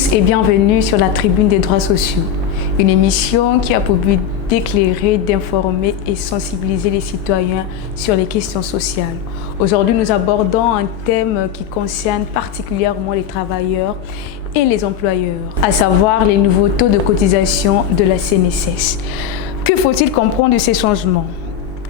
tous et bienvenue sur la Tribune des droits sociaux, une émission qui a pour but d'éclairer, d'informer et sensibiliser les citoyens sur les questions sociales. Aujourd'hui, nous abordons un thème qui concerne particulièrement les travailleurs et les employeurs, à savoir les nouveaux taux de cotisation de la CNSS. Que faut-il comprendre de ces changements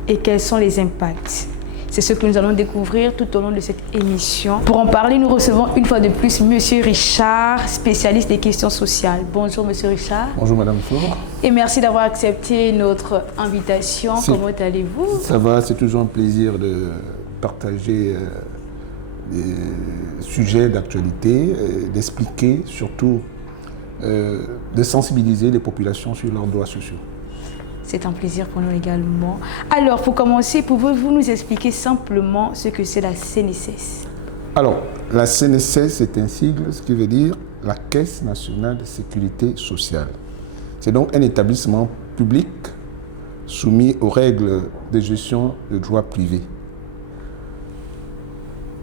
et quels sont les impacts? C'est ce que nous allons découvrir tout au long de cette émission. Pour en parler, nous recevons une fois de plus Monsieur Richard, spécialiste des questions sociales. Bonjour Monsieur Richard. Bonjour Madame Flore. Et merci d'avoir accepté notre invitation. Comment allez-vous? Ça va, c'est toujours un plaisir de partager des sujets d'actualité, d'expliquer surtout, de sensibiliser les populations sur leurs droits sociaux. C'est un plaisir pour nous également. Alors, pour commencer, pouvez-vous nous expliquer simplement ce que c'est la CNSS? Alors, la CNSS est un sigle, ce qui veut dire la Caisse nationale de sécurité sociale. C'est donc un établissement public soumis aux règles de gestion de droit privé.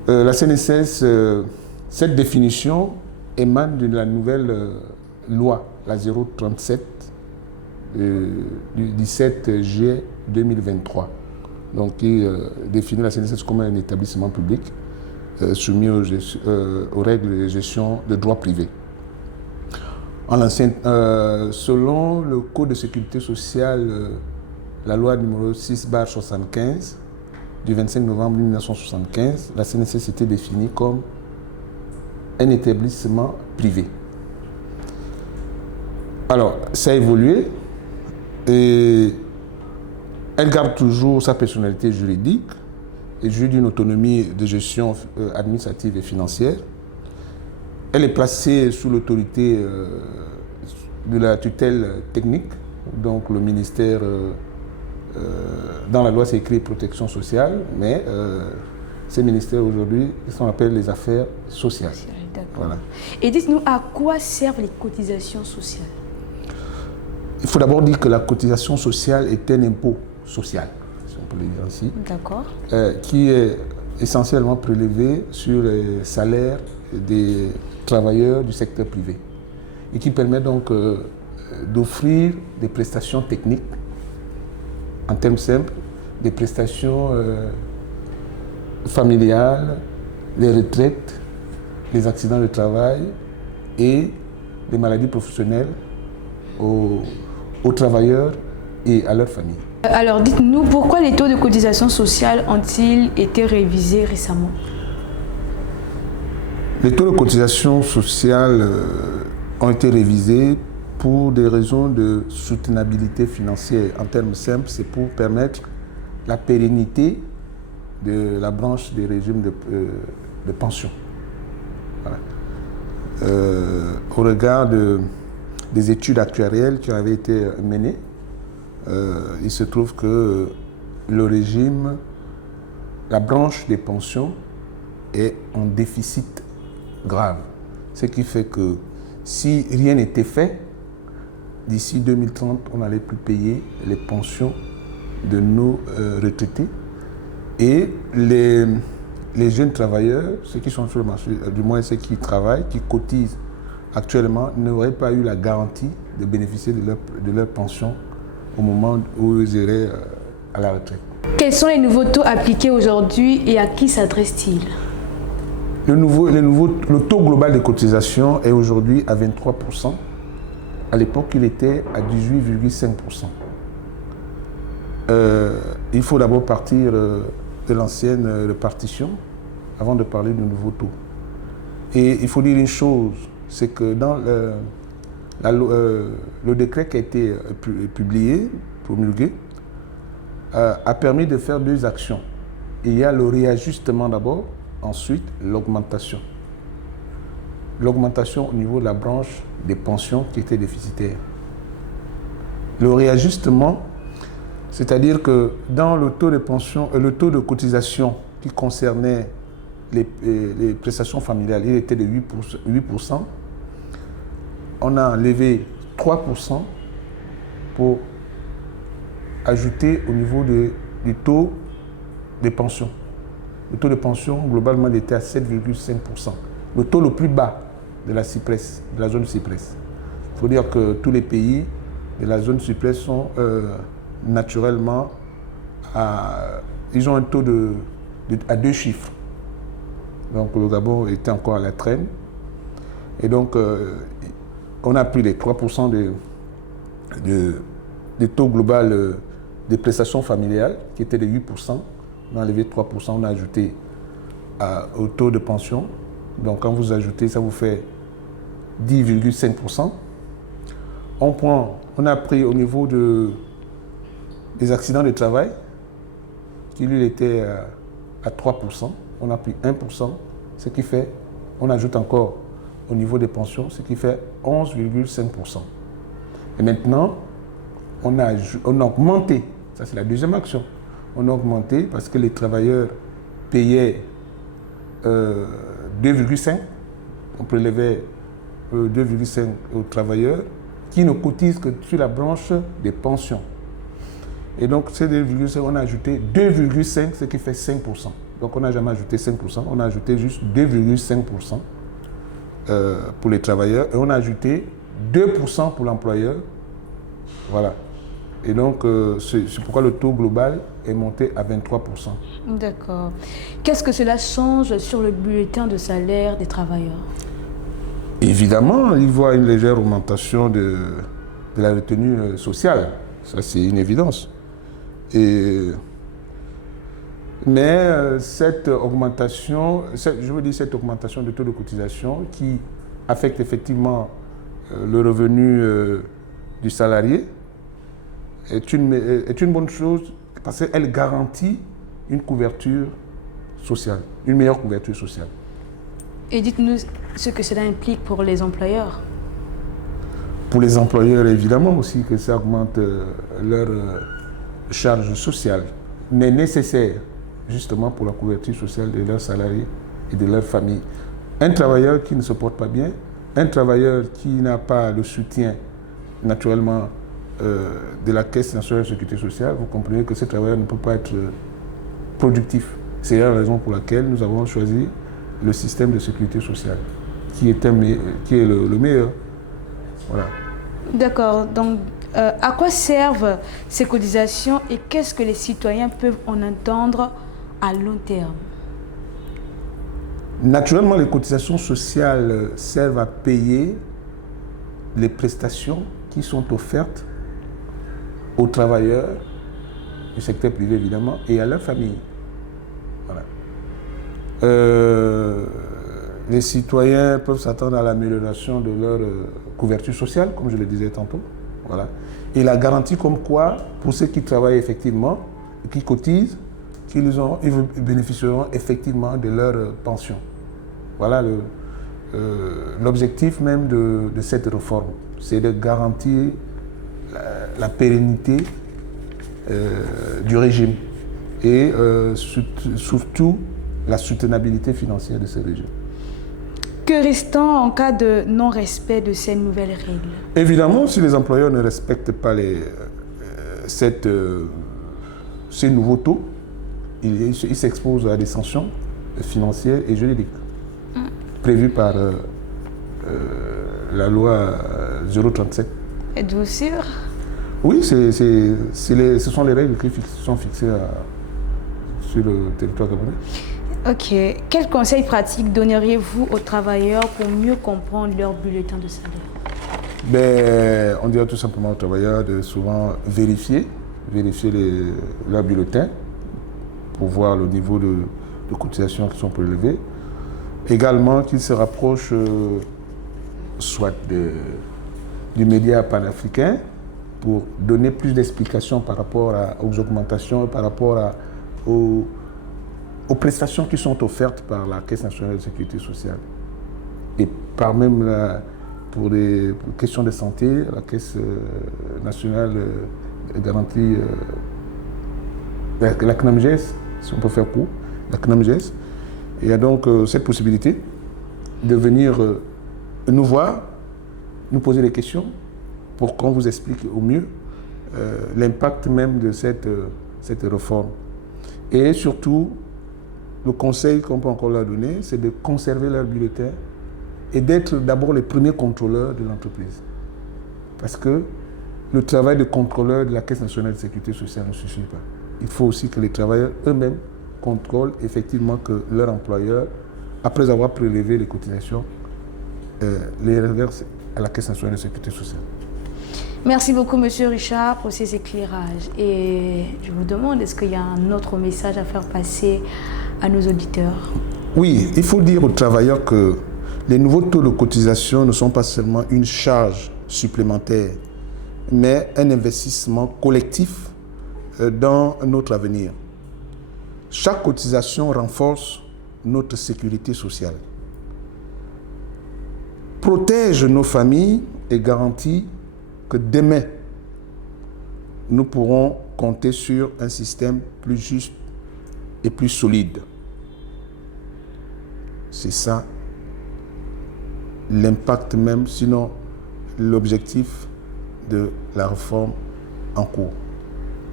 La CNSS, cette définition émane de la nouvelle loi, la 037, du 17 juillet 2023, donc qui définit la CNSS comme un établissement public soumis aux règles de gestion de droit privé. Selon le Code de sécurité sociale, la loi numéro 6/75 du 25 novembre 1975, la CNSS était définie comme un établissement privé. Alors, ça a évolué. Et elle garde toujours sa personnalité juridique et jouit d'une autonomie de gestion administrative et financière. Elle est placée sous l'autorité de la tutelle technique, donc le ministère, dans la loi c'est écrit protection sociale, mais ces ministères aujourd'hui, ils sont appelés les affaires sociales. Voilà. Et dites-nous, à quoi servent les cotisations sociales? Il faut d'abord dire que la cotisation sociale est un impôt social, si on peut le dire ainsi. D'accord. Qui est essentiellement prélevé sur les salaires des travailleurs du secteur privé et qui permet donc d'offrir des prestations techniques, en termes simples, des prestations familiales, les retraites, les accidents de travail et les maladies professionnelles aux travailleurs et à leurs familles. Alors dites-nous, pourquoi les taux de cotisation sociale ont-ils été révisés récemment? Les taux de cotisation sociale ont été révisés pour des raisons de soutenabilité financière. En termes simples, c'est pour permettre la pérennité de la branche des régimes de pension. Voilà. Au regard des études actuarielles qui avaient été menées, il se trouve que le régime, la branche des pensions est en déficit grave. Ce qui fait que si rien n'était fait, d'ici 2030, on n'allait plus payer les pensions de nos retraités. Et les jeunes travailleurs, ceux qui sont sur le marché, du moins ceux qui travaillent, qui cotisent actuellement, n'auraient pas eu la garantie de bénéficier de leur pension au moment où ils iraient à la retraite. Quels sont les nouveaux taux appliqués aujourd'hui et à qui s'adressent-ils? Le taux global de cotisation est aujourd'hui à 23%. À l'époque, il était à 18,5%. Il faut d'abord partir de l'ancienne répartition avant de parler du nouveau taux. Et il faut dire une chose, c'est que dans le décret qui a été publié, promulgué, a permis de faire deux actions. Il y a le réajustement d'abord, ensuite l'augmentation. L'augmentation au niveau de la branche des pensions qui était déficitaire. Le réajustement, c'est-à-dire que dans le taux de pension, le taux de cotisation qui concernait les prestations familiales, il était de 8%. On a enlevé 3% pour ajouter au niveau du taux de pension. Le taux de pension, globalement, était à 7,5%. Le taux le plus bas de la Cypresse, de la zone Cypresse. Il faut dire que tous les pays de la zone Cypresse sont naturellement ils ont un taux à 2 chiffres. Donc le Gabon était encore à la traîne. Et donc on a pris les 3% de taux global des prestations familiales qui étaient de 8%. On a enlevé 3%, on a ajouté au taux de pension. Donc quand vous ajoutez, ça vous fait 10,5%. On a pris au niveau des accidents de travail, qui lui était à 3%. On a pris 1%, ce qui fait, on ajoute encore au niveau des pensions, ce qui fait 11,5%. Et maintenant, on a augmenté, ça c'est la deuxième action, on a augmenté parce que les travailleurs payaient 2,5, on prélevait 2,5 aux travailleurs qui ne cotisent que sur la branche des pensions. Et donc, ces 2,5, on a ajouté 2,5, ce qui fait 5%. Donc, on n'a jamais ajouté 5%, on a ajouté juste 2,5% pour les travailleurs et on a ajouté 2% pour l'employeur. Voilà. Et donc, c'est pourquoi le taux global est monté à 23%. D'accord. Qu'est-ce que cela change sur le bulletin de salaire des travailleurs? Évidemment, ils voient une légère augmentation de la retenue sociale. Ça, c'est une évidence. Mais cette augmentation de taux de cotisation qui affecte effectivement le revenu du salarié est une bonne chose parce qu'elle garantit une couverture sociale, une meilleure couverture sociale. Et dites-nous ce que cela implique pour les employeurs. Pour les employeurs, évidemment aussi que ça augmente leur charge sociale, mais nécessaire justement pour la couverture sociale de leurs salariés et de leurs familles. Un travailleur qui ne se porte pas bien, un travailleur qui n'a pas le soutien naturellement de la Caisse nationale de sécurité sociale, vous comprenez que ce travailleur ne peut pas être productif. C'est la raison pour laquelle nous avons choisi le système de sécurité sociale, qui est le meilleur. Voilà. D'accord. Donc, à quoi servent ces cotisations et qu'est-ce que les citoyens peuvent en attendre à long terme? Naturellement, les cotisations sociales servent à payer les prestations qui sont offertes aux travailleurs du secteur privé, évidemment, et à leur famille. Voilà. Les citoyens peuvent s'attendre à l'amélioration de leur couverture sociale, comme je le disais tantôt. Voilà. Et la garantie comme quoi, pour ceux qui travaillent effectivement, et qui cotisent, ils bénéficieront effectivement de leur pension. Voilà l'objectif même de cette réforme, c'est de garantir la pérennité du régime et surtout la soutenabilité financière de ce régime. Que reste-t-il en cas de non-respect de ces nouvelles règles? Évidemment, si les employeurs ne respectent pas ces nouveaux taux, ils s'exposent à des sanctions financières et juridiques prévues par la loi 037. Êtes-vous sûr? Oui, ce sont les règles qui sont fixées sur le territoire gabonais. Ok. Quels conseils pratiques donneriez-vous aux travailleurs pour mieux comprendre leur bulletin de salaire? On dirait tout simplement aux travailleurs de souvent vérifier leurs bulletins pour voir le niveau de cotisation qui sont prélevés. Également qu'ils se rapprochent soit du média panafricain pour donner plus d'explications par rapport aux augmentations, par rapport aux prestations qui sont offertes par la Caisse nationale de sécurité sociale. Et par même pour des questions de santé, la Caisse nationale de garantie, la CNAMGES, si on peut faire court, la CNAMGES. Il y a donc cette possibilité de venir nous voir, nous poser des questions pour qu'on vous explique au mieux l'impact même de cette réforme. Et surtout, le conseil qu'on peut encore leur donner, c'est de conserver leur bulletin et d'être d'abord les premiers contrôleurs de l'entreprise. Parce que le travail de contrôleur de la Caisse nationale de sécurité sociale ne suffit pas. Il faut aussi que les travailleurs eux-mêmes contrôlent effectivement que leur employeur, après avoir prélevé les cotisations, les reverse à la Caisse nationale de sécurité sociale. Merci beaucoup, Monsieur Richard, pour ces éclairages. Et je vous demande, est-ce qu'il y a un autre message à faire passer à nos auditeurs? Oui, il faut dire aux travailleurs que les nouveaux taux de cotisation ne sont pas seulement une charge supplémentaire, mais un investissement collectif dans notre avenir. Chaque cotisation renforce notre sécurité sociale, protège nos familles et garantit que demain, nous pourrons compter sur un système plus juste et plus solide. C'est ça l'impact même, sinon l'objectif de la réforme en cours.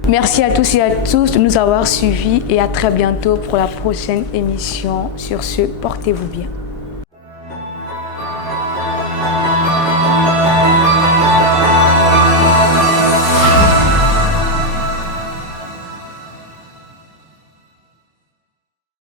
Merci à tous et à tous de nous avoir suivis et à très bientôt pour la prochaine émission. Sur ce, portez-vous bien.